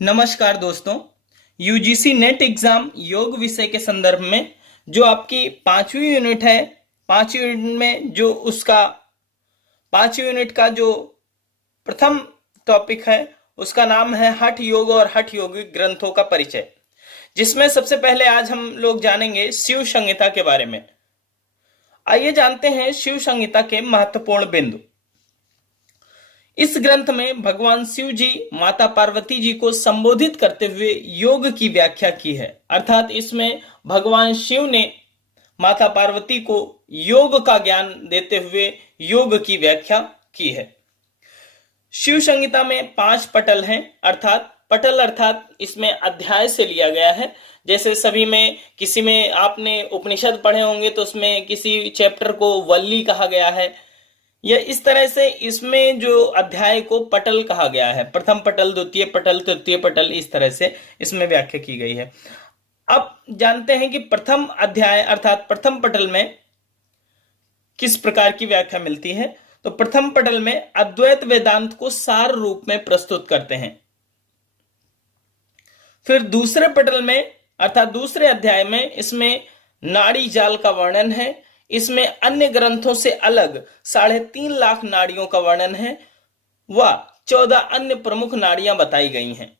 नमस्कार दोस्तों। UGC net exam योग विषय के संदर्भ में जो आपकी 5वीं यूनिट है, 5वीं यूनिट में जो उसका 5वीं यूनिट का जो प्रथम टॉपिक है उसका नाम है हठ योग और हठ योगी ग्रंथों का परिचय, जिसमें सबसे पहले आज हम लोग जानेंगे शिव संहिता के बारे में। आइए जानते हैं शिव संहिता के महत्वपूर्ण बिंदु। इस ग्रंथ में भगवान शिव जी माता पार्वती जी को संबोधित करते हुए योग की व्याख्या की है, अर्थात इसमें भगवान शिव ने माता पार्वती को योग का ज्ञान देते हुए योग की व्याख्या की है। शिव संहिता में 5 पटल हैं, अर्थात इसमें अध्याय से लिया गया है। जैसे सभी में किसी में आपने उपनिषद पढ़े होंगे तो उसमें किसी चैप्टर को वल्ली कहा गया है, या इस तरह से इसमें जो अध्याय को पटल कहा गया है। प्रथम पटल, द्वितीय पटल, तृतीय पटल, इस तरह से इसमें व्याख्या की गई है। अब जानते हैं कि प्रथम अध्याय अर्थात प्रथम पटल में किस प्रकार की व्याख्या मिलती है। तो प्रथम पटल में अद्वैत वेदांत को सार रूप में प्रस्तुत करते हैं। फिर दूसरे पटल में अर्थात दूसरे अध्याय में इसमें नाड़ी जाल का वर्णन है। इसमें अन्य ग्रंथों से अलग 3.5 लाख नाड़ियों का वर्णन है व 14 अन्य प्रमुख नाड़ियां बताई गई हैं।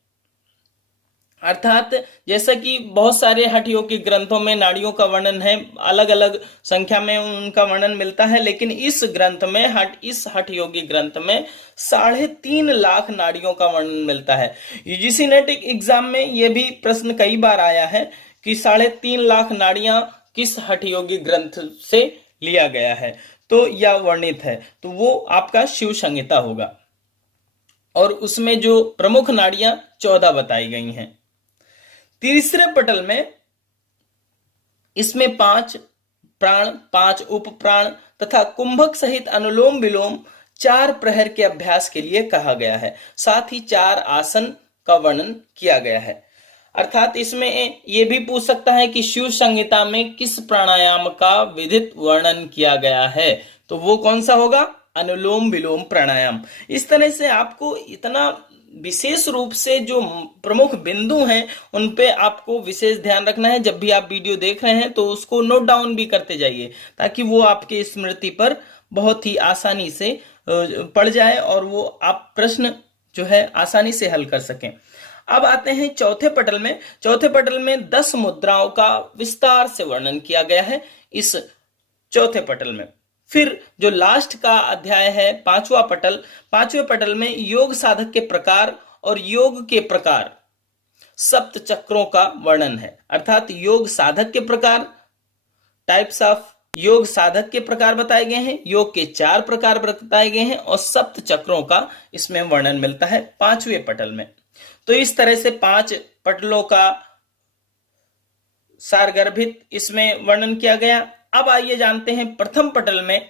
अर्थात जैसा कि बहुत सारे हठ योग के ग्रंथों में नाड़ियों का वर्णन है, अलग अलग संख्या में उनका वर्णन मिलता है, लेकिन इस ग्रंथ में इस हठ योगी ग्रंथ में 3.5 लाख नाड़ियों का वर्णन मिलता है। यूजीसी नेट एग्जाम में यह भी प्रश्न कई बार आया है कि 3.5 लाख नाड़ियां किस हठ योगी ग्रंथ से लिया गया है, तो यह वर्णित है, तो वो आपका शिव संहिता होगा। और उसमें जो प्रमुख नाड़ियां 14 बताई गई हैं। तीसरे पटल में इसमें 5 प्राण, 5 उप प्राण तथा कुंभक सहित अनुलोम विलोम 4 प्रहर के अभ्यास के लिए कहा गया है। साथ ही 4 आसन का वर्णन किया गया है। अर्थात इसमें यह भी पूछ सकता है कि शिव संहिता में किस प्राणायाम का विधित वर्णन किया गया है, तो वो कौन सा होगा? अनुलोम विलोम प्राणायाम। इस तरह से आपको इतना विशेष रूप से जो प्रमुख बिंदु हैं उन पे आपको विशेष ध्यान रखना है। जब भी आप वीडियो देख रहे हैं तो उसको नोट डाउन भी करते जाइए, ताकि वो आपके स्मृति पर बहुत ही आसानी से पड़ जाए और वो आप प्रश्न जो है आसानी से हल कर सकें। अब आते हैं चौथे पटल में। चौथे पटल में 10 मुद्राओं का विस्तार से वर्णन किया गया है इस चौथे पटल में। फिर जो लास्ट का अध्याय है 5वां पटल, 5वें पटल में योग साधक के प्रकार और योग के प्रकार, सप्त चक्रों का वर्णन है। अर्थात योग साधक के प्रकार, टाइप्स ऑफ योग साधक के प्रकार बताए गए हैं, योग के 4 प्रकार बताए गए हैं और सप्त चक्रों का इसमें वर्णन मिलता है 5वें पटल में। तो इस तरह से 5 पटलों का सारगर्भित इसमें वर्णन किया गया। अब आइए जानते हैं प्रथम पटल में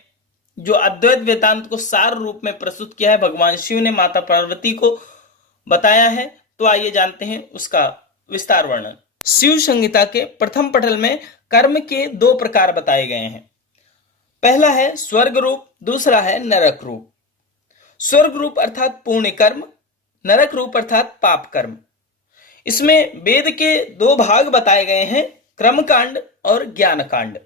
जो अद्वैत वेदांत को सार रूप में प्रस्तुत किया है, भगवान शिव ने माता पार्वती को बताया है, तो आइए जानते हैं उसका विस्तार वर्णन। शिव संहिता के प्रथम पटल में कर्म के 2 प्रकार बताए गए हैं। पहला है स्वर्ग रूप, दूसरा है नरक रूप। स्वर्ग रूप अर्थात पुण्य कर्म, नरक रूप अर्थात पाप कर्म। इसमें वेद के 2 भाग बताए गए हैं, क्रमकांड और ज्ञान कांड।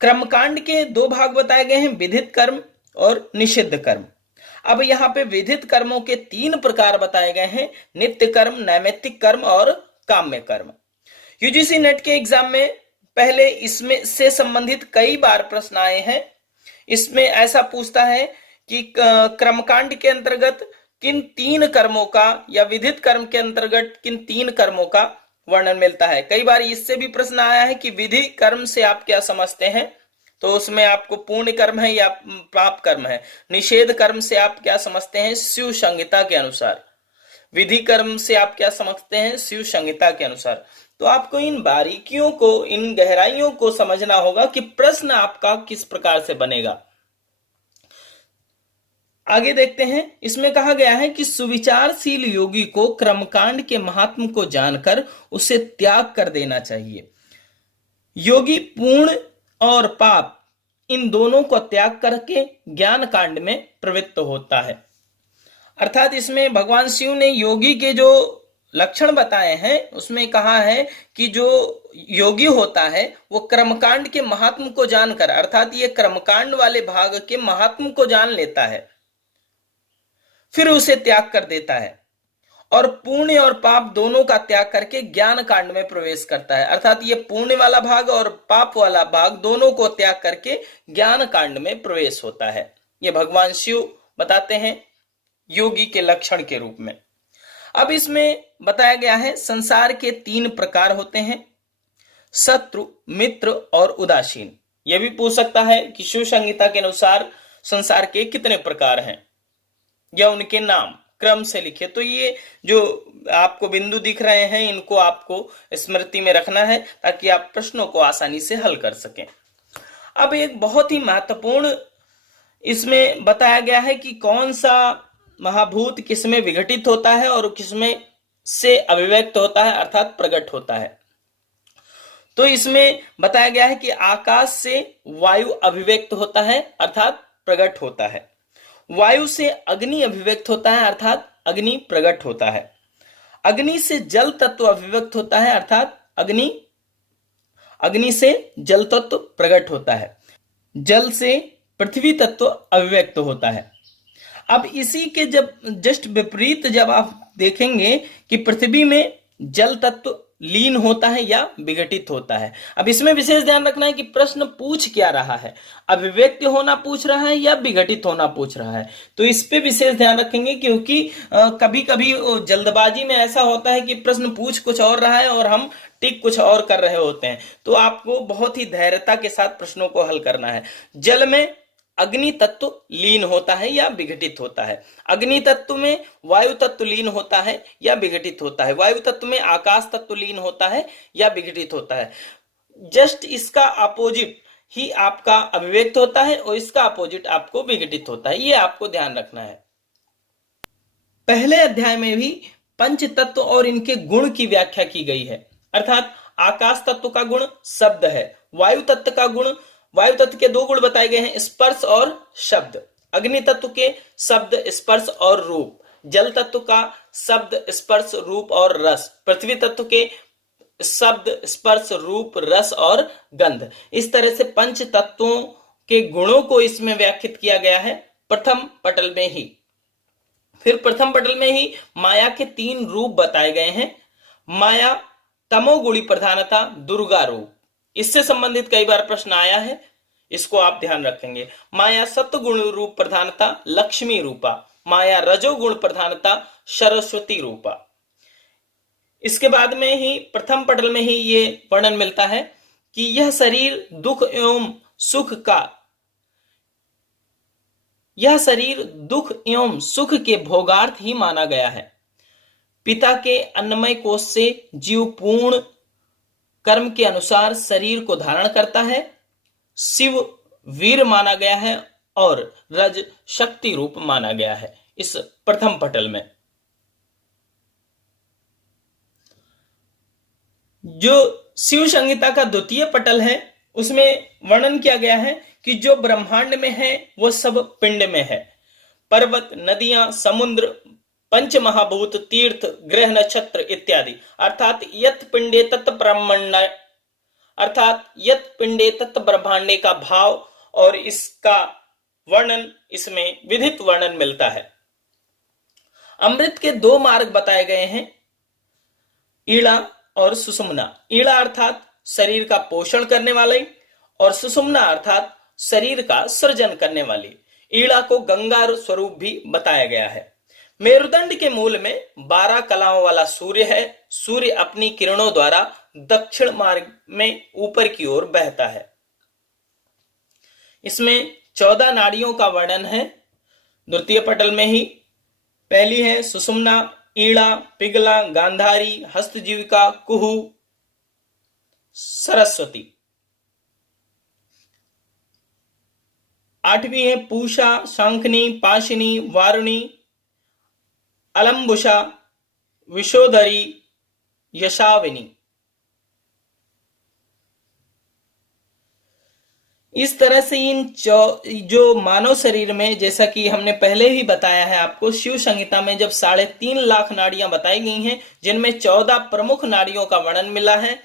क्रमकांड के 2 भाग बताए गए हैं, विधित कर्म और निषिद्ध कर्म। अब यहाँ पे विधित कर्मों के 3 प्रकार बताए गए हैं, नित्य कर्म, नैमित्तिक कर्म और काम्य कर्म। यूजीसी नेट के एग्जाम में पहले इसमें से संबंधित कई बार प्रश्न आए हैं। इसमें ऐसा पूछता है कि क्रमकांड के अंतर्गत किन 3 कर्मों का या विधित कर्म के अंतर्गत किन 3 कर्मों का वर्णन मिलता है। कई बार इससे भी प्रश्न आया है कि विधि कर्म से आप क्या समझते हैं, तो उसमें आपको पुण्य कर्म है या पाप कर्म है। निषेध कर्म से आप क्या समझते हैं शिव संहिता के अनुसार। विधि कर्म से आप क्या समझते हैं शिव संहिता के अनुसार। तो आपको इन बारीकियों को, इन गहराइयों को समझना होगा कि प्रश्न आपका किस प्रकार से बनेगा। आगे देखते हैं। इसमें कहा गया है कि सुविचारशील योगी को क्रमकांड के महात्म को जानकर उसे त्याग कर देना चाहिए। योगी पूर्ण और पाप इन दोनों को त्याग करके ज्ञान कांड में प्रवृत्त होता है। अर्थात इसमें भगवान शिव ने योगी के जो लक्षण बताए हैं उसमें कहा है कि जो योगी होता है वो कर्मकांड के महात्म को जानकर, अर्थात ये कर्मकांड वाले भाग के महात्म को जान लेता है, फिर उसे त्याग कर देता है और पुण्य और पाप दोनों का त्याग करके ज्ञान कांड में प्रवेश करता है। अर्थात ये पुण्य वाला भाग और पाप वाला भाग दोनों को त्याग करके ज्ञान कांड में प्रवेश होता है। ये भगवान शिव बताते हैं योगी के लक्षण के रूप में। अब इसमें बताया गया है संसार के 3 प्रकार होते हैं, शत्रु, मित्र और उदासीन। यह भी पूछ सकता है कि शिव संहिता के अनुसार संसार के कितने प्रकार हैं या उनके नाम क्रम से लिखे। तो ये जो आपको बिंदु दिख रहे हैं इनको आपको स्मृति में रखना है ताकि आप प्रश्नों को आसानी से हल कर सकें। अब एक बहुत ही महत्वपूर्ण इसमें बताया गया है कि कौन सा महाभूत किसमें विघटित होता है और किसमें से अभिव्यक्त होता है अर्थात प्रकट होता है। तो इसमें बताया गया है कि आकाश से वायु अभिव्यक्त होता है अर्थात प्रकट होता है, वायु से अग्नि अभिव्यक्त होता है अर्थात अग्नि प्रकट होता है, अग्नि से जल तत्व अभिव्यक्त होता है अर्थात अग्नि से जल तत्व प्रकट होता है, जल से पृथ्वी तत्व अभिव्यक्त होता है। अब इसी के जब जस्ट विपरीत जब आप देखेंगे कि पृथ्वी में जल तत्व लीन होता है या विघटित होता है। अब इसमें विशेष ध्यान रखना है कि प्रश्न पूछ क्या रहा है, अभिव्यक्त होना पूछ रहा है या विघटित होना पूछ रहा है। तो इस पे विशेष ध्यान रखेंगे क्योंकि कभी कभी जल्दबाजी में ऐसा होता है कि प्रश्न पूछ कुछ और रहा है और हम टिक कुछ और कर रहे होते हैं। तो आपको बहुत ही धैर्यता के साथ प्रश्नों को हल करना है। जल में अग्नि तत्व लीन होता है या विघटित होता है, अग्नि तत्व में वायु तत्व लीन होता है या विघटित होता है, वायु तत्व में आकाश तत्व लीन होता है या विघटित होता है। जस्ट इसका अपोजिट ही आपका अभिव्यक्त होता है और इसका अपोजिट आपको विघटित होता है, ये आपको ध्यान रखना है। पहले अध्याय में भी पंच तत्व और इनके गुण की व्याख्या की गई है, अर्थात आकाश तत्व का गुण शब्द है, वायु तत्व का गुण, वायु तत्व के 2 गुण बताए गए हैं स्पर्श और शब्द, अग्नि तत्व के शब्द स्पर्श और रूप, जल तत्व का शब्द स्पर्श रूप और रस, पृथ्वी तत्व के शब्द स्पर्श रूप रस और गंध। इस तरह से पंच तत्वों के गुणों को इसमें व्याख्यात किया गया है प्रथम पटल में ही। फिर प्रथम पटल में ही माया के 3 रूप बताए गए हैं। माया तमोगुणी प्रधानता दुर्गा रूप, इससे संबंधित कई बार प्रश्न आया है, इसको आप ध्यान रखेंगे। माया सत्वगुण रूप प्रधानता लक्ष्मी रूपा, माया रजोगुण प्रधानता सरस्वती रूपा। इसके बाद में ही प्रथम पटल में ही ये वर्णन मिलता है कि यह शरीर दुख एवं सुख के भोगार्थ ही माना गया है। पिता के अन्नमय कोष से जीव पूर्ण कर्म के अनुसार शरीर को धारण करता है। शिव वीर माना गया है और रज शक्ति रूप माना गया है इस प्रथम पटल में। जो शिव संहिता का द्वितीय पटल है उसमें वर्णन किया गया है कि जो ब्रह्मांड में है वो सब पिंड में है, पर्वत, नदियां, समुद्र, पंच महाभूत, तीर्थ, ग्रह, नक्षत्र इत्यादि, अर्थात यत पिंडे तत् ब्रह्मांड, अर्थात यत पिंडे तत् ब्रह्मांडे का भाव और इसका वर्णन इसमें विधित वर्णन मिलता है। अमृत के 2 मार्ग बताए गए हैं, ईड़ा और सुषुम्ना। ईड़ा अर्थात शरीर का पोषण करने वाली और सुषुम्ना अर्थात शरीर का सृजन करने वाली। ईड़ा को गंगा स्वरूप भी बताया गया है। मेरुदंड के मूल में 12 कलाओं वाला सूर्य है। सूर्य अपनी किरणों द्वारा दक्षिण मार्ग में ऊपर की ओर बहता है। इसमें 14 नाड़ियों का वर्णन है द्वितीय पटल में ही। पहली है सुषुम्ना, ईड़ा, पिंगला, गांधारी, हस्तजीविका, कुहू, सरस्वती। 8वीं है पूषा, शंखनी, पाशिनी, वारुणी, अलंबुषा, विशोधरी, यशाविनी। इस तरह से जो मानव शरीर में, जैसा कि हमने पहले ही बताया है आपको, शिव संहिता में जब 3.5 लाख नाड़ियां बताई गई हैं, जिनमें 14 प्रमुख नाड़ियों का वर्णन मिला है,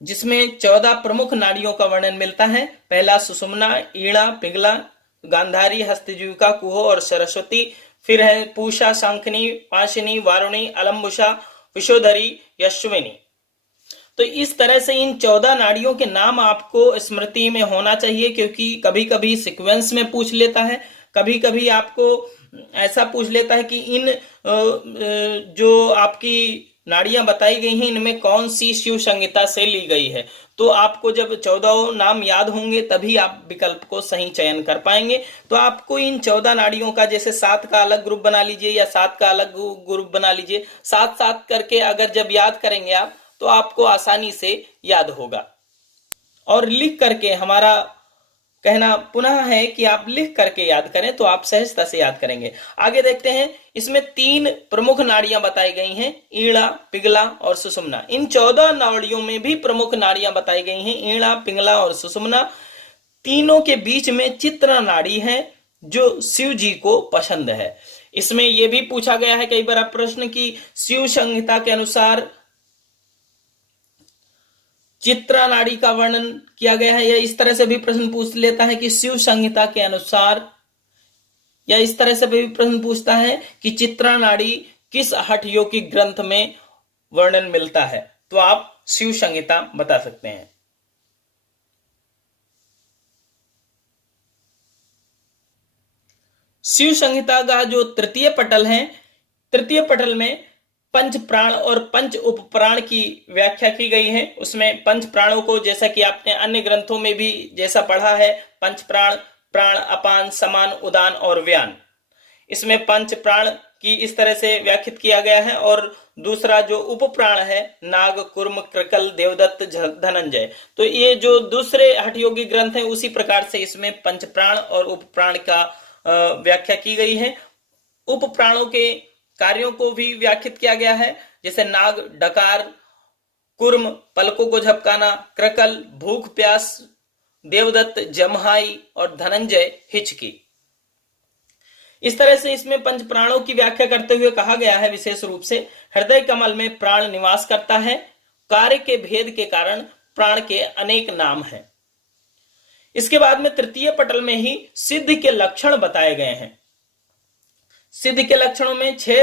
जिसमें 14 प्रमुख नाड़ियों का वर्णन मिलता है। पहला सुषुम्ना, ईड़ा, पिंगला, गांधारी, हस्तजीविका, कुहो और सरस्वती। फिर है पूषा, शंखनी, पाशनी, वारुणी, अलम्बुषा, विशोधरी, यश्विनी। तो इस तरह से इन 14 नाड़ियों के नाम आपको स्मृति में होना चाहिए, क्योंकि कभी कभी सीक्वेंस में पूछ लेता है, कभी कभी आपको ऐसा पूछ लेता है कि इन जो आपकी नाड़ियां बताई गई हैं, इनमें कौन सी शिव संहिता से ली गई है। तो आपको जब 14 नाम याद होंगे तभी आप विकल्प को सही चयन कर पाएंगे। तो आपको इन 14 नाड़ियों का, जैसे 7 का अलग ग्रुप बना लीजिए या 7 का अलग ग्रुप बना लीजिए, 7-7 करके अगर जब याद करेंगे आप, तो आपको आसानी से याद होगा। और लिख करके, हमारा कहना पुनः है कि आप लिख करके याद करें तो आप सहजता से याद करेंगे। आगे देखते हैं, इसमें 3 प्रमुख नाड़ियां बताई गई हैं, ईड़ा, पिंगला और सुषुम्ना। इन 14 नाड़ियों में भी प्रमुख नाड़ियां बताई गई हैं, ईड़ा, पिंगला और सुषुम्ना। तीनों के बीच में चित्रा नाड़ी है, जो शिव जी को पसंद है। इसमें यह भी पूछा गया है कई बार प्रश्न कि शिव संहिता के अनुसार चित्रा नाड़ी का वर्णन किया गया है, या इस तरह से भी प्रश्न पूछ लेता है कि शिव संहिता के अनुसार, या इस तरह से भी प्रश्न पूछता है कि चित्रा नाड़ी किस हठ योगिक ग्रंथ में वर्णन मिलता है। तो आप शिव संहिता बता सकते हैं। शिव संहिता का जो तृतीय पटल है, तृतीय पटल में पंच प्राण और पंच उपप्राण की व्याख्या की गई है। उसमें पंच प्राणों को, जैसा कि आपने अन्य ग्रंथों में भी जैसा पढ़ा है, पंच प्राण, प्राण, अपान, समान, उदान और व्यान। इसमें पंच प्राण की इस तरह से व्याख्यात किया गया है। और दूसरा जो उपप्राण है, नाग, कुर्म, कृकल, देवदत्त, धनंजय। तो ये जो दूसरे हठयोगी ग्रंथ है, उसी प्रकार से इसमें पंच प्राण और उपप्राण का व्याख्या की गई है। उपप्राणों के कार्यों को भी व्याख्यात किया गया है, जैसे नाग डकार, कुर्म पलकों को झपकाना, कृकल भूख प्यास, देवदत्त जमहाई और धनंजय हिचकी। इस तरह से इसमें पंच प्राणों की व्याख्या करते हुए कहा गया है, विशेष रूप से हृदय कमल में प्राण निवास करता है। कार्य के भेद के कारण प्राण के अनेक नाम हैं। इसके बाद में तृतीय पटल में ही सिद्धि के लक्षण बताए गए हैं। सिद्धि के लक्षणों में 6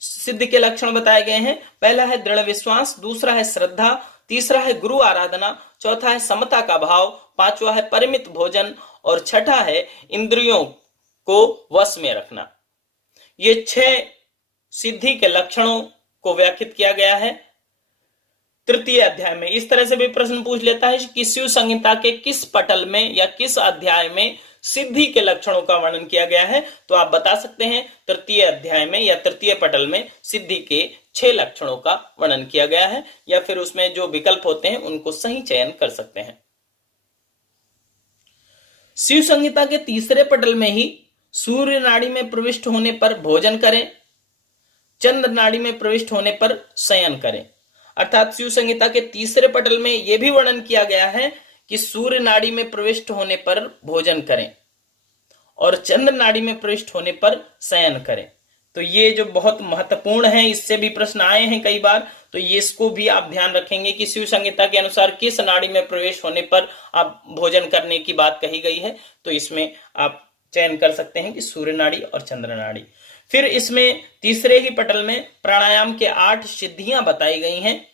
सिद्धि के लक्षण बताए गए हैं। पहला है दृढ़ विश्वास, दूसरा है श्रद्धा, तीसरा है गुरु आराधना, चौथा है समता का भाव, पांचवा है परिमित भोजन और छठा है इंद्रियों को वश में रखना। ये 6 सिद्धि के लक्षणों को व्याख्यात किया गया है तृतीय अध्याय में। इस तरह से भी प्रश्न पूछ लेता है कि शिव संहिता के किस पटल में या किस अध्याय में सिद्धि के लक्षणों का वर्णन किया गया है। तो आप बता सकते हैं तृतीय अध्याय में या तृतीय पटल में सिद्धि के 6 लक्षणों का वर्णन किया गया है, या फिर उसमें जो विकल्प होते हैं उनको सही चयन कर सकते हैं। शिव संहिता के तीसरे पटल में ही सूर्य नाड़ी में प्रविष्ट होने पर भोजन करें, चंद्र नाड़ी में प्रविष्ट होने पर शयन करें। अर्थात शिव संहिता के तीसरे पटल में यह भी वर्णन किया गया है कि सूर्य नाड़ी में प्रविष्ट होने पर भोजन करें और चंद्र नाड़ी में प्रविष्ट होने पर शयन करें। तो ये जो बहुत महत्वपूर्ण है, इससे भी प्रश्न आए हैं कई बार, तो ये इसको भी आप ध्यान रखेंगे कि शिव संहिता के अनुसार किस नाड़ी में प्रवेश होने पर आप भोजन करने की बात कही गई है। तो इसमें आप चयन कर सकते हैं कि सूर्य नाड़ी और चंद्र नाड़ी। फिर इसमें तीसरे ही पटल में प्राणायाम के 8 सिद्धियां बताई गई हैं।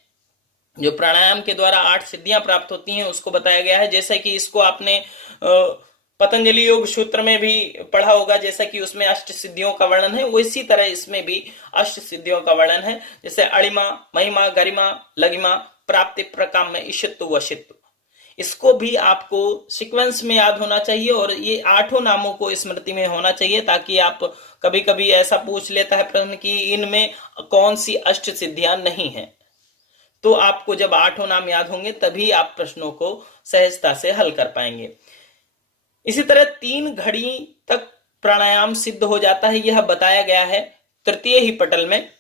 जो प्राणायाम के द्वारा 8 सिद्धियां प्राप्त होती हैं उसको बताया गया है। जैसे कि इसको आपने पतंजलि योग सूत्र में भी पढ़ा होगा, जैसा कि उसमें 8 सिद्धियों का वर्णन है, इसी तरह इसमें भी 8 सिद्धियों का वर्णन है। जैसे अणिमा, महिमा, गरिमा, लघिमा, प्राप्ति, प्रकाम्य, ईशित्व, वशित्व। इसको भी आपको सीक्वेंस में याद होना चाहिए और ये 8 नामों को स्मृति में होना चाहिए, ताकि आप कभी कभी ऐसा पूछ लेता है प्रश्न कि इनमें कौन सी 8 सिद्धियां नहीं है। तो आपको जब 8 नाम याद होंगे तभी आप प्रश्नों को सहजता से हल कर पाएंगे। इसी तरह 3 घड़ी तक प्राणायाम सिद्ध हो जाता है, यह बताया गया है तृतीय ही पटल में।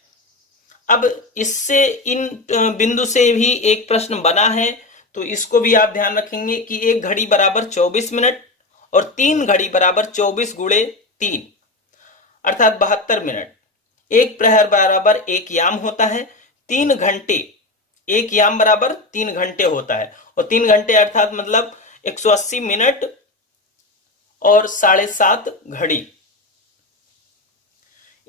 अब इससे इन बिंदु से भी एक प्रश्न बना है, तो इसको भी आप ध्यान रखेंगे कि 1 घड़ी बराबर 24 मिनट और 3 घड़ी बराबर 24 गुणे 3 अर्थात 72 मिनट। 1 प्रहर बराबर 1 याम होता है। 3 घंटे, 1 याम बराबर 3 घंटे होता है और 3 घंटे अर्थात मतलब 180 मिनट और 7.5 घड़ी।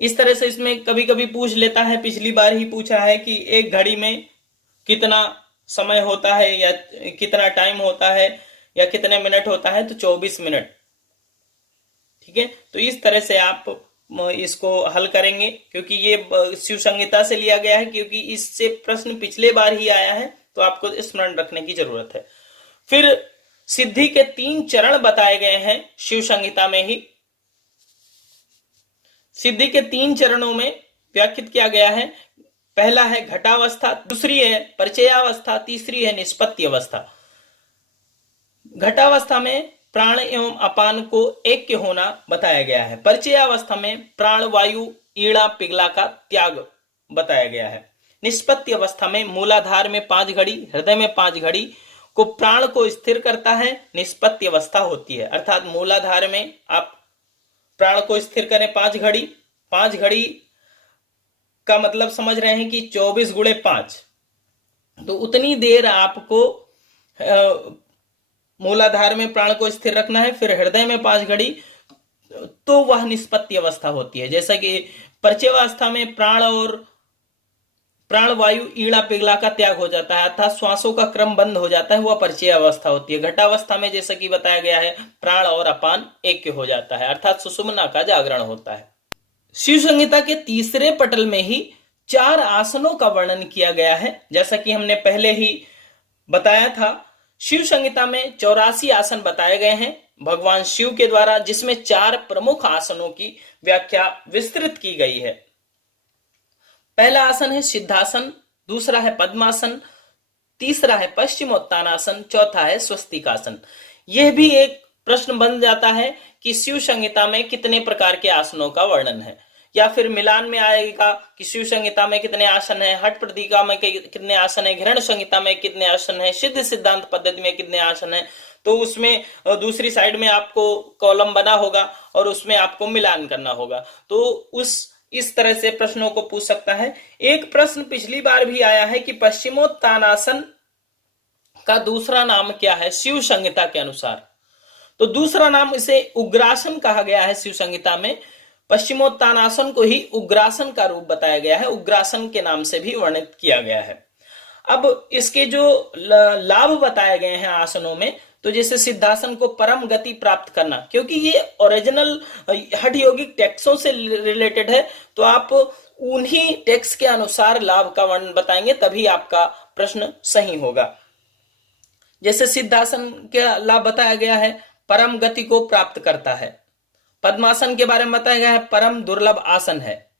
इस तरह से इसमें कभी कभी पूछ लेता है, पिछली बार ही पूछा है कि 1 घड़ी में कितना समय होता है या कितना टाइम होता है या कितने मिनट होता है, तो 24 मिनट। ठीक है, तो इस तरह से आप इसको हल करेंगे, क्योंकि ये शिव संहिता से लिया गया है, क्योंकि इससे प्रश्न पिछले बार ही आया है, तो आपको स्मरण रखने की जरूरत है। फिर सिद्धि के 3 चरण बताए गए हैं शिव संहिता में ही। सिद्धि के 3 चरणों में व्याख्यात किया गया है। पहला है घटावस्था, दूसरी है परिचयावस्था, तीसरी है निष्पत्ति अवस्था। घटावस्था में प्राण एवं अपान को ऐक्य होना बताया गया है। परिचयावस्था में प्राण, वायु, ईड़ा, पिघला का त्याग बताया गया है। निष्पत्ति अवस्था में मूलाधार में 5 घड़ी, हृदय में 5 घड़ी को प्राण को स्थिर करता है, निष्पत्ति अवस्था होती है। अर्थात मूलाधार में आप प्राण को स्थिर करें 5 घड़ी। 5 घड़ी का मतलब समझ रहे हैं कि 24 गुणे 5, तो उतनी देर आपको मूलाधार में प्राण को स्थिर रखना है। फिर हृदय में 5 घड़ी, तो वह निष्पत्ति अवस्था होती है। जैसा कि परिचयावस्था में प्राण वायु ईड़ा पिघला का त्याग हो जाता है, अर्थात श्वासों का क्रम बंद हो जाता है, वह परिचय अवस्था होती है। घटावस्था में जैसा कि बताया गया है प्राण और अपान ऐक्य हो जाता है, अर्थात सुषुम्ना का जागरण होता है। शिव संहिता के तीसरे पटल में ही 4 आसनों का वर्णन किया गया है। जैसा कि हमने पहले ही बताया था, शिव संहिता में 84 आसन बताए गए हैं भगवान शिव के द्वारा, जिसमें 4 प्रमुख आसनों की व्याख्या विस्तृत की गई है। पहला आसन है सिद्धासन, दूसरा है पद्मासन, तीसरा है पश्चिमोत्तानासन, चौथा है स्वस्तिकासन। यह भी एक प्रश्न बन जाता है कि शिव संहिता में कितने प्रकार के आसनों का वर्णन है, या फिर मिलान में आएगा कि शिव संहिता में कितने आसन है, हठ प्रदीका में कितने आसन है, घृण संहिता में कितने आसन है, सिद्ध सिद्धांत पद्धति में कितने आसन है। तो उसमें दूसरी साइड में आपको कॉलम बना होगा और उसमें आपको मिलान करना होगा। तो इस तरह से प्रश्नों को पूछ सकता है। एक प्रश्न पिछली बार भी आया है कि पश्चिमोत्तानासन का दूसरा नाम क्या है शिव संहिता के अनुसार, तो दूसरा नाम इसे उग्रासन कहा गया है। शिव संहिता में पश्चिमोत्तानासन को ही उग्रासन का रूप बताया गया है, उग्रासन के नाम से भी वर्णित किया गया है। अब इसके जो लाभ बताए गए हैं आसनों में, तो जैसे सिद्धासन को परम गति प्राप्त करना, क्योंकि ये ओरिजिनल हठ योगिक टेक्सों से रिलेटेड है, तो आप उन्हीं टेक्स्ट के अनुसार लाभ का वर्णन बताएंगे, तभी आपका प्रश्न सही होगा। जैसे सिद्धासन के लाभ बताया गया है, परम गति को प्राप्त करता है। पद्मासन के बारे में बताया गया है, परम दुर्लभ आसन है।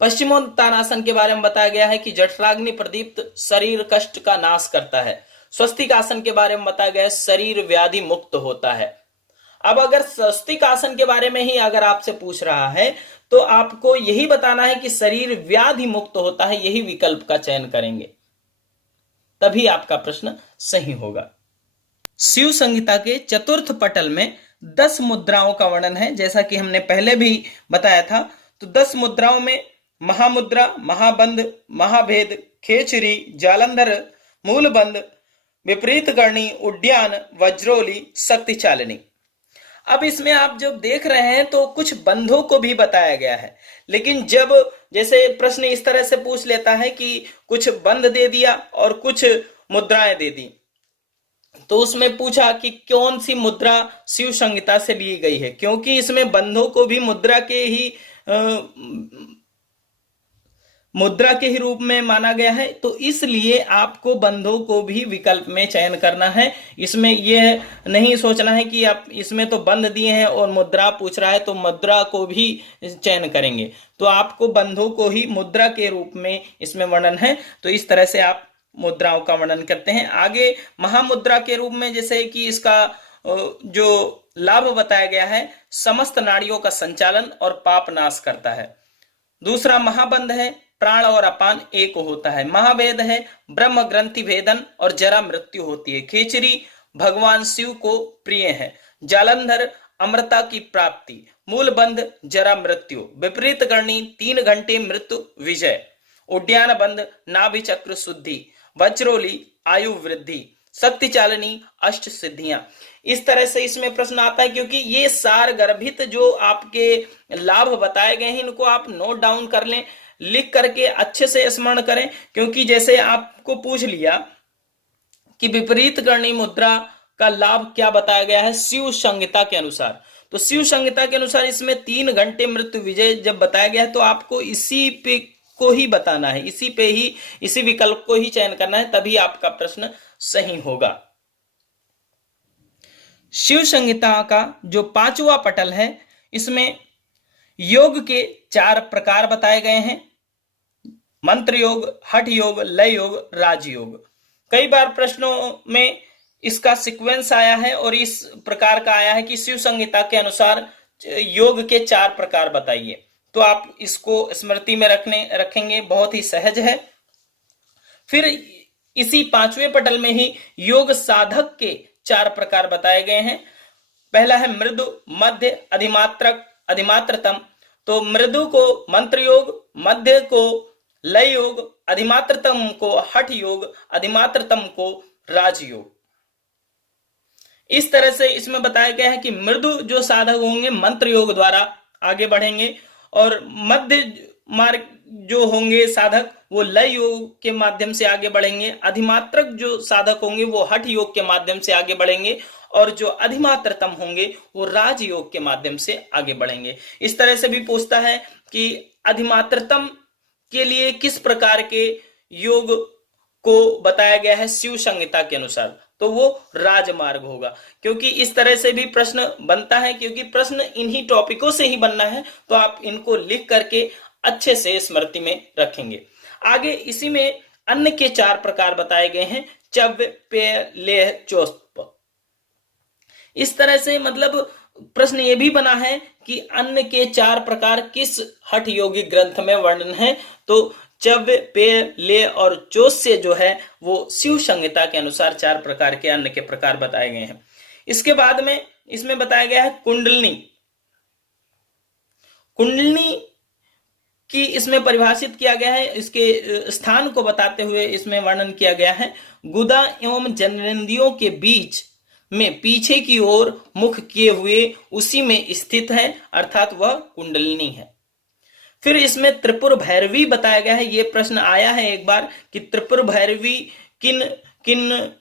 पश्चिमोत्तानासन के बारे में बताया गया है कि जठराग्नि प्रदीप्त शरीर कष्ट का नाश करता है। स्वस्तिक आसन के बारे में बताया गया है, शरीर व्याधि मुक्त होता है। अब अगर स्वस्तिक आसन के बारे में ही अगर आपसे पूछ रहा है, तो आपको यही बताना है कि शरीर व्याधि मुक्त होता है, यही विकल्प का चयन करेंगे, तभी आपका प्रश्न सही होगा। शिव संहिता के चतुर्थ पटल में 10 मुद्राओं का वर्णन है, जैसा कि हमने पहले भी बताया था। तो 10 मुद्राओं में महामुद्रा, महाबंध, महाभेद, खेचरी, जालंधर, मूलबंध, विपरीत करणी, उड्डयन, वज्रोली, शक्ति चालिनी। अब इसमें आप जब देख रहे हैं तो कुछ बंधों को भी बताया गया है, लेकिन जब जैसे प्रश्न इस तरह से पूछ लेता है कि कुछ बंध दे दिया और कुछ मुद्राएं दे दी, तो उसमें पूछा कि कौन सी मुद्रा शिव संहिता से ली गई है, क्योंकि इसमें बंधों को भी मुद्रा के ही रूप में माना गया है, तो इसलिए आपको बंधों को भी विकल्प में चयन करना है। इसमें यह नहीं सोचना है कि आप इसमें तो बंध दिए हैं और मुद्रा पूछ रहा है तो मुद्रा को भी चयन करेंगे, तो आपको बंधों को ही मुद्रा के रूप में इसमें वर्णन है। तो इस तरह से आप मुद्राओं का वर्णन करते हैं। आगे महामुद्रा के रूप में जैसे कि इसका जो लाभ बताया गया है, समस्त नाड़ियों का संचालन और पाप नाश करता है। दूसरा महाबंध है, प्राण और अपान एक होता है। महाभेद है ब्रह्म ग्रंथि भेदन और जरा मृत्यु होती है। खेचरी भगवान शिव को प्रिय है। जालंधर अमृता की प्राप्ति। मूल बंध जरा मृत्यु। विपरीत करनी 3 घंटे मृत्यु विजय। उड्डयन बंध नाभि चक्र शुद्धि। वज्रोली आयु वृद्धि। शक्ति चालनी अष्ट सिद्धियां। इस तरह से इसमें प्रश्न आता है, क्योंकि ये सार गर्भित जो आपके लाभ बताए गए हैं इनको आप नोट डाउन कर लें, लिख करके अच्छे से स्मरण करें। क्योंकि जैसे आपको पूछ लिया कि विपरीत करनी मुद्रा का लाभ क्या बताया गया है शिव संहिता के अनुसार, तो शिव संहिता के अनुसार इसमें 3 घंटे मृत्यु विजय जब बताया गया है तो आपको इसी पे को ही बताना है, इसी पे ही, इसी विकल्प को ही चयन करना है, तभी आपका प्रश्न सही होगा। शिव संहिता का जो 5वां पटल है इसमें योग के 4 प्रकार बताए गए हैं। मंत्र योग, हठ योग, लय योग, राजयोग। कई बार प्रश्नों में इसका सीक्वेंस आया है और इस प्रकार का आया है कि शिव संहिता के अनुसार योग के 4 प्रकार बताइए, तो आप इसको स्मृति में रखेंगे, बहुत ही सहज है। फिर इसी 5वें पटल में ही योग साधक के 4 प्रकार बताए गए हैं। पहला है मृदु, मध्य, अधिमात्रक, अधिमात्रतम। तो मृदु को मंत्र योग, मध्य को लय योग, अधिमात्रतम को हठ योग, अधिमात्रतम को राजयोग। इस तरह से इसमें बताया गया है कि मृदु जो साधक होंगे मंत्र योग द्वारा आगे बढ़ेंगे और मध्य मार्ग जो होंगे साधक वो लय योग के माध्यम से आगे बढ़ेंगे। अधिमात्रक जो साधक होंगे वो हठ योग के माध्यम से आगे बढ़ेंगे और जो अधिमात्रतम होंगे वो राजयोग के माध्यम से आगे बढ़ेंगे। इस तरह से भी पूछता है कि अधिमात्रतम के लिए किस प्रकार के योग को बताया गया है शिव संहिता के अनुसार, तो वो राजमार्ग होगा। क्योंकि इस तरह से भी प्रश्न बनता है, क्योंकि प्रश्न इन्हीं टॉपिकों से ही बनना है, तो आप इनको लिख करके अच्छे से स्मृति में रखेंगे। आगे इसी में अन्न के 4 प्रकार बताए गए हैं, चव्य, पेय, लेह, चौस्प। इस तरह से मतलब प्रश्न ये भी बना है कि अन्न के 4 प्रकार किस हठ योगी ग्रंथ में वर्णन है, तो चव्य, पेय, लेह और चौस्य जो है वो शिव संहिता के अनुसार 4 प्रकार के अन्न के प्रकार बताए गए हैं। इसके बाद में इसमें बताया गया है कुंडलिनी। कुंडलिनी की इसमें परिभाषित किया गया है, इसके स्थान को बताते हुए इसमें वर्णन किया गया है। गुदा एवं जननेंद्रियों के बीच में पीछे की ओर मुख किए हुए उसी में स्थित है, अर्थात वह कुंडलिनी है। फिर इसमें त्रिपुर भैरवी बताया गया है। यह प्रश्न आया है एक बार कि त्रिपुर भैरवी किन किन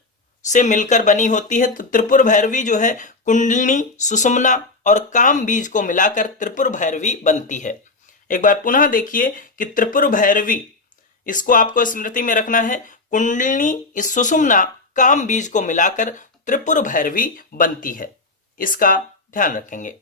से मिलकर बनी होती है, तो त्रिपुर भैरवी जो है कुंडलिनी, सुषुम्ना और काम बीज को मिलाकर त्रिपुर भैरवी बनती है। एक बार पुनः देखिए कि त्रिपुर भैरवी, इसको आपको स्मृति में रखना है, कुंडलिनी, सुषुम्ना, काम बीज को मिलाकर त्रिपुर भैरवी बनती है, इसका ध्यान रखेंगे।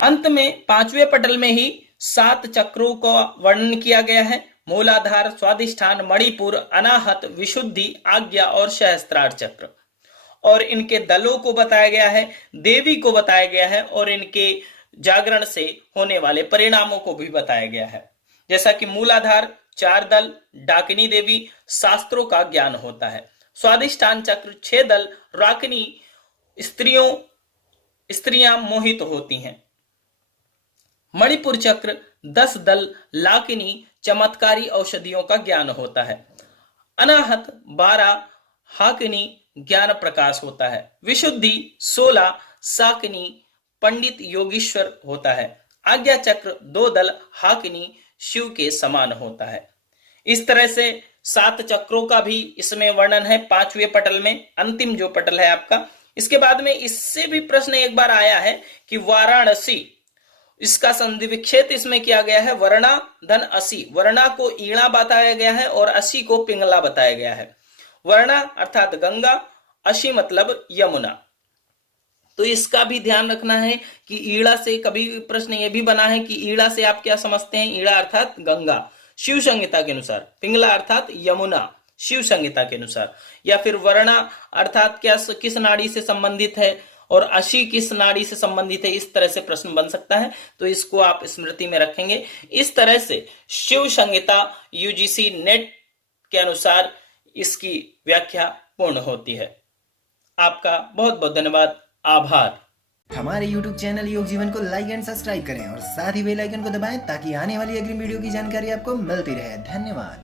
अंत में 5वें पटल में ही 7 चक्रों का वर्णन किया गया है। मूलाधार, स्वादिष्ठान, मणिपुर, अनाहत, विशुद्धि, आज्ञा और सहस्त्रार चक्र। और इनके दलों को बताया गया है, देवी को बताया गया है और इनके जागरण से होने वाले परिणामों को भी बताया गया है। जैसा कि मूलाधार 4 दल, डाकिनी देवी, शास्त्रों का ज्ञान होता है। स्वादिष्ठान चक्र 6 दल, राकिनी, स्त्रियां मोहित होती हैं। मणिपुर चक्र 10 दल, लाकिनी, चमत्कारी औषधियों का ज्ञान होता है। अनाहत 12, हाकिनी, ज्ञान प्रकाश होता है। विशुद्धि 16, साकिनी, पंडित योगीश्वर होता है। आज्ञा चक्र 2 दल, हाकिनी, शिव के समान होता है। इस तरह से 7 चक्रों का भी इसमें वर्णन है 5वें पटल में, अंतिम जो पटल है आपका। इसके बाद में इससे भी प्रश्न एक बार आया है कि वाराणसी, इसका संधि विच्छेद इसमें किया गया है। वर्णा धन असी, वर्णा को ईणा बताया गया है और असी को पिंगला बताया गया है। वर्णा अर्थात गंगा, असी मतलब यमुना। तो इसका भी ध्यान रखना है कि ईड़ा से कभी प्रश्न ये भी बना है कि ईड़ा से आप क्या समझते हैं। ईड़ा अर्थात गंगा शिव संहिता के अनुसार, पिंगला अर्थात यमुना शिव संहिता के अनुसार, या फिर वर्णा अर्थात क्या किस नाड़ी से संबंधित है और अशी किस नाड़ी से संबंधित है, इस तरह से प्रश्न बन सकता है, तो इसको आप स्मृति में रखेंगे। इस तरह से शिव संहिता यूजीसी नेट के अनुसार इसकी व्याख्या पूर्ण होती है। आपका बहुत बहुत धन्यवाद, आभार। हमारे YouTube चैनल योग जीवन को लाइक एंड सब्सक्राइब करें और साथ ही बेल आइकन को दबाएं ताकि आने वाली अगली वीडियो की जानकारी आपको मिलती रहे। धन्यवाद।